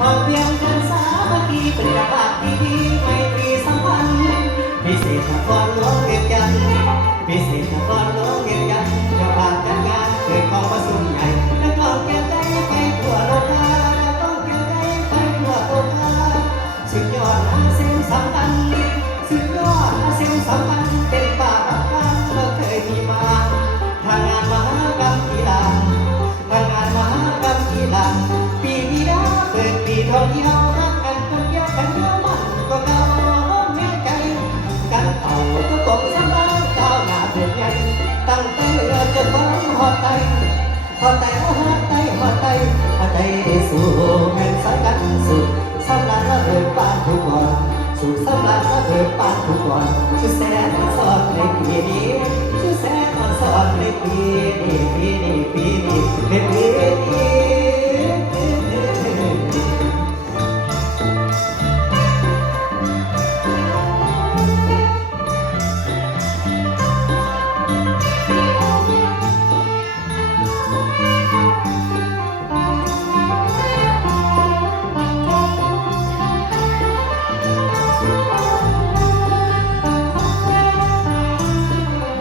พอเพียงกันสามัคคีเป็นกระปากที่ดีไมตรีสัมพันธ์พิเศษนครหลวงเวียงจันทร์พิเศษนครหลวงเวียงจันทร์จะผ่านจัดงานเกิดของประสุนใหญ่นักร้องแก่ใจไปทั่วโลกานักร้องแก่ใจไปทั่วโลกาสุดยอดอาเซียนสัมพันธ์สุดยอดอาเซียนสัมพันธ์เป็นป่ารักกันเราเคยมีมาทางงานมหากรรมกีฬางานมหากรรมกีฬาปีนี้นะเปิดปีท่องเที่ยวรักกันคนเดียวกันเดียวมันก็เงาแม่ใจกันเอาทุกคนสบายก้าวหน้าเป็นใหญ่ตั้งแต่เรือจนฟ้าหอดไตหอดไตหอดไตหอดไตหอดไตสู่แห่งสายกันสุดสำลักระเบิดปานทุกวันสู่สำลักระเบิดปานทุกวันชื่อแสนสอนในปีนี้ชื่อแสนสอนในปีนี้ปีนี้ปีนี้เป็นปีนี้